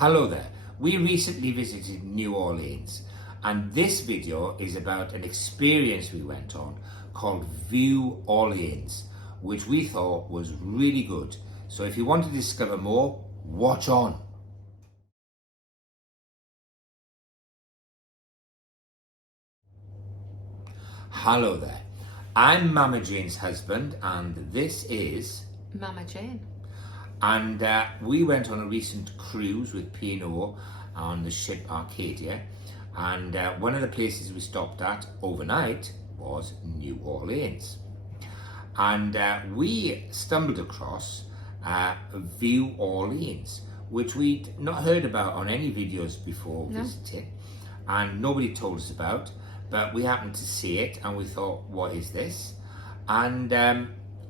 Hello there. We recently visited New Orleans, and this video is about an experience we went on called Vue Orleans, which we thought was really good. So if you want to discover more, watch on. Hello there. I'm Mama Jane's husband, and this is Mama Jane. And we went on a recent cruise with P&O on the ship Arcadia, and one of the places we stopped at overnight was New Orleans. And we stumbled across Vue Orleans, which we'd not heard about on any videos before visiting, and nobody told us about, but we happened to see it and we thought, what is this? And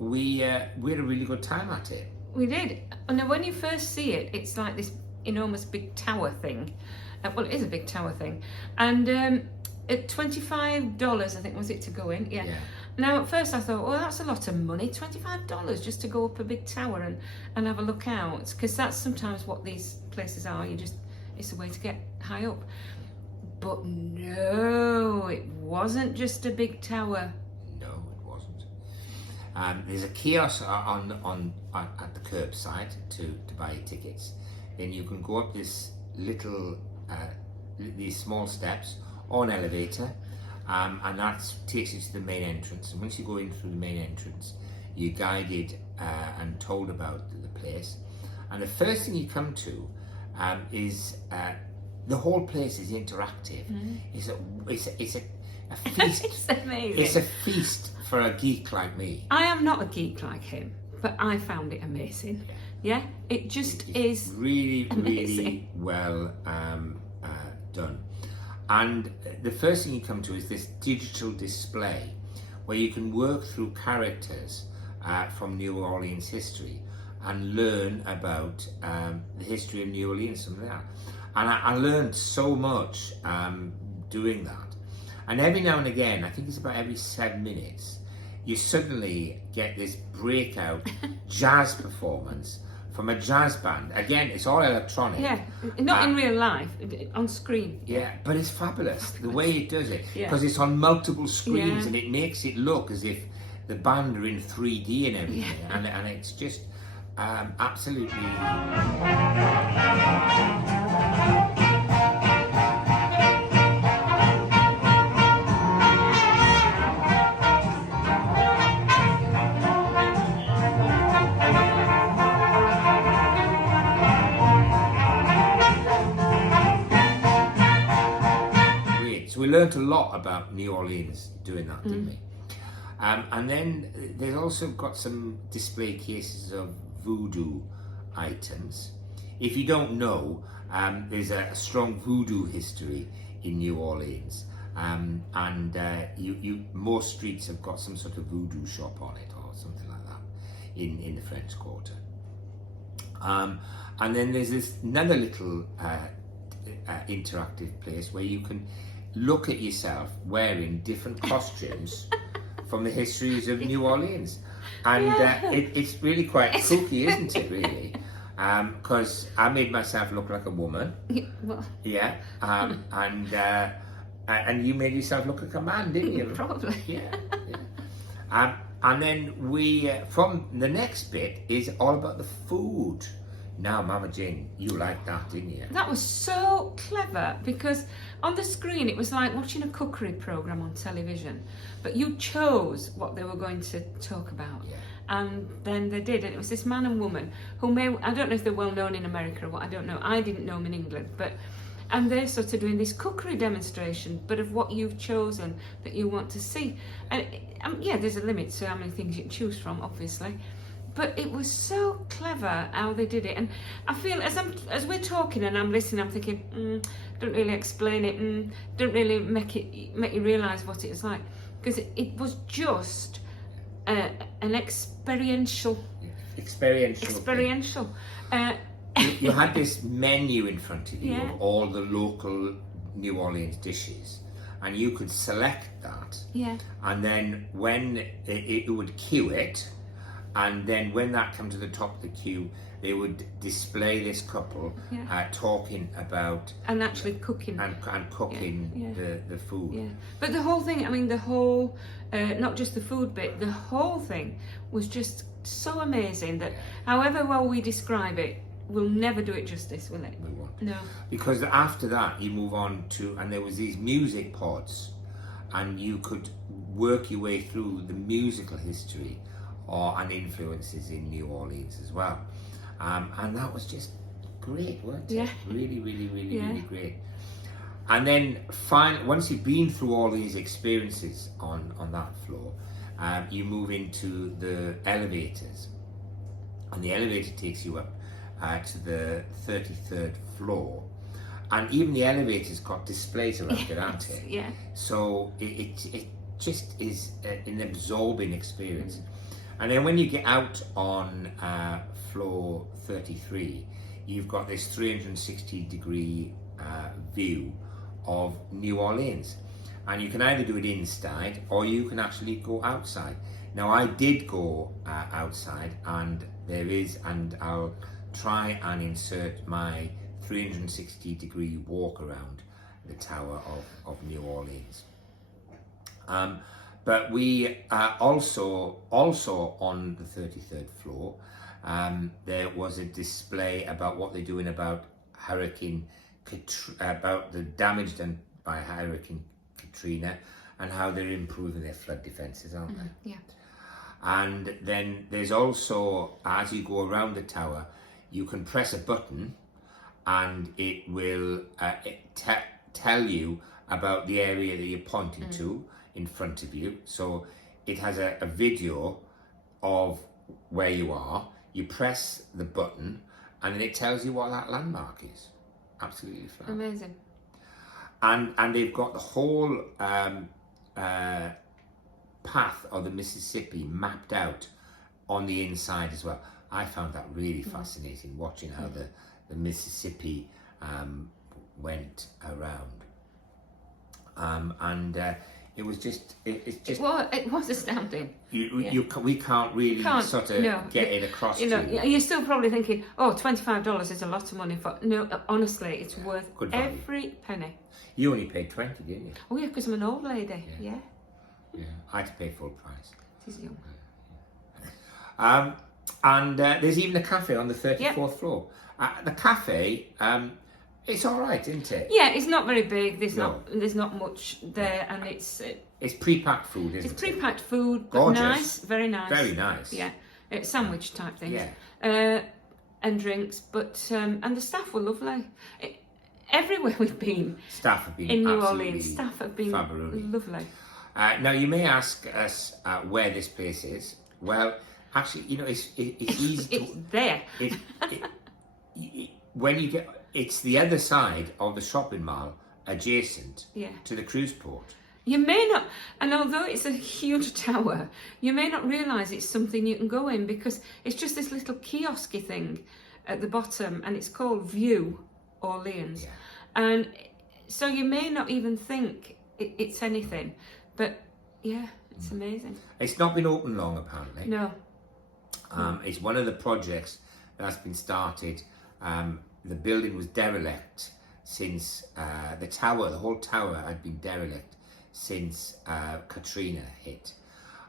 we had a really good time at it. We did. And when you first see it, it's like this enormous big tower thing. Well, it is a big tower thing. And at $25, I think, was it to go in? Yeah. Now, at first I thought, well, that's a lot of money, $25 just to go up a big tower and have a look out. Because that's sometimes what these places are. It's a way to get high up. But no, it wasn't just a big tower. There's a kiosk at the curbside to buy tickets. Then you can go up this little, these small steps or an elevator, and that takes you to the main entrance. And once you go in through the main entrance, you're guided and told about the place. And the first thing you come to is the whole place is interactive. It's a feast. It's amazing. It's a feast for a geek like me. I am not a geek like him, but I found it amazing. Yeah, it just is really, amazing. really well done. And the first thing you come to is this digital display where you can work through characters from New Orleans history and learn about the history of New Orleans, something like that. And I learned so much doing that. And every now and again, I think it's about every 7 minutes, you suddenly get this breakout jazz performance from a jazz band. Again, it's all electronic. Yeah, not in real life, on screen. Yeah, but it's fabulous, the way it does it. Because it's on multiple screens and it makes it look as if the band are in 3D and everything. And it's just absolutely... We learned a lot about New Orleans doing that, didn't we? And then they've also got some display cases of voodoo items. If you don't know, there's a strong voodoo history in New Orleans, and most streets have got some sort of voodoo shop on it or something like that in the French Quarter. And then there's this another little interactive place where you can look at yourself wearing different costumes from the histories of New Orleans, and it's really quite kooky, isn't it? Really, because I made myself look like a woman. And you made yourself look like a man, didn't you? Probably. Yeah. And then we from the next bit is all about the food. Now, Mama Jane, you liked that, didn't you? That was so clever, because on the screen it was like watching a cookery programme on television, but you chose what they were going to talk about. And then they did, and it was this man and woman who I don't know if they're well known in America or what, I don't know. I didn't know them in England, and they're sort of doing this cookery demonstration, but of what you've chosen that you want to see. And there's a limit to how many things you can choose from, obviously. But it was so clever how they did it, and I feel as we're talking and I'm listening, I'm thinking, don't really explain it, don't really make you realise what it was like, because it was just an experiential. You had this menu in front of you of all the local New Orleans dishes, and you could select that. And then when it would cue it, And then when that came to the top of the queue, they would display this couple talking about and actually cooking and cooking the food. Yeah, but the whole thing, I mean, the whole, not just the food bit, the whole thing was just so amazing that however well we describe it, we'll never do it justice, will it? We won't. No. Because after that, you move on to, and there was these music pods, and you could work your way through the musical history and influences in New Orleans as well. And that was just great, weren't it? Yeah. Really, really, really, really great. And then finally, once you've been through all these experiences on that floor, you move into the elevators. And the elevator takes you up to the 33rd floor. And even the elevators got displays around it, aren't it? Yeah. So it just is an absorbing experience. And then when you get out on floor 33, you've got this 360-degree view of New Orleans. And you can either do it inside or you can actually go outside. Now, I did go outside, and there is, and I'll try and insert my 360-degree walk around the Tower of New Orleans. But we also on the 33rd floor, there was a display about what they're doing about about the damage done by Hurricane Katrina, and how they're improving their flood defences, aren't they? Yeah. And then there's also, as you go around the tower, you can press a button, and it will tell you about the area that you're pointing to in front of you. So it has a video of where you are. You press the button, and then it tells you what that landmark is. Absolutely fab. Amazing. And they've got the whole path of the Mississippi mapped out on the inside as well. I found that really fascinating, watching how the Mississippi went around. It was just, it was astounding. We can't really get it across to you. You're still probably thinking, oh, $25 is a lot of money for. No, honestly, it's worth every penny. You only paid 20, didn't you? Oh yeah, because I'm an old lady. Yeah. I had to pay full price. She's young. And there's even a cafe on the 34th floor. The cafe, it's all right, isn't it? Yeah, it's not very big. There's not much there, and it's pre-packed food, isn't it? It's pre-packed food, but gorgeous. Nice, very nice. Very nice. Yeah, it's sandwich type things. Yeah. And drinks, but and the staff were lovely. Everywhere we've been, staff have been in New Orleans. Staff have been fabulous. Lovely. Now you may ask us where this place is. Well, actually, it's easy. It's there. When you get, it's the other side of the shopping mall, adjacent to the cruise port. You may not, and although it's a huge tower, you may not realise it's something you can go in, because it's just this little kiosky thing at the bottom, and it's called Vue Orleans. And so you may not even think it's anything, but it's amazing. It's not been open long, apparently. No. It's one of the projects that's been started. The building was derelict since the whole tower had been derelict since Katrina hit.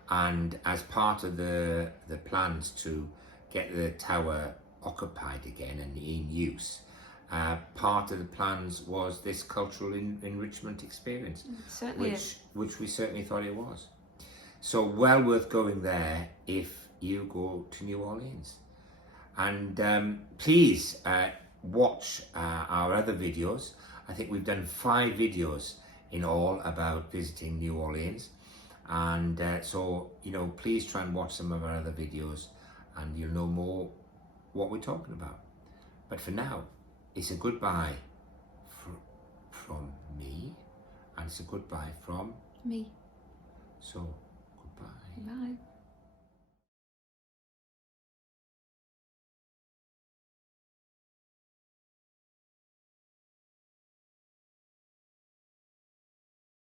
And as part of the plans to get the tower occupied again and in use, part of the plans was this cultural enrichment experience, which we certainly thought it was. So well worth going there if you go to New Orleans. And please watch our other videos. I think we've done 5 videos in all about visiting New Orleans. And so, please try and watch some of our other videos, and you'll know more what we're talking about. But for now, it's a goodbye from me, and it's a goodbye from me. So, goodbye. Bye.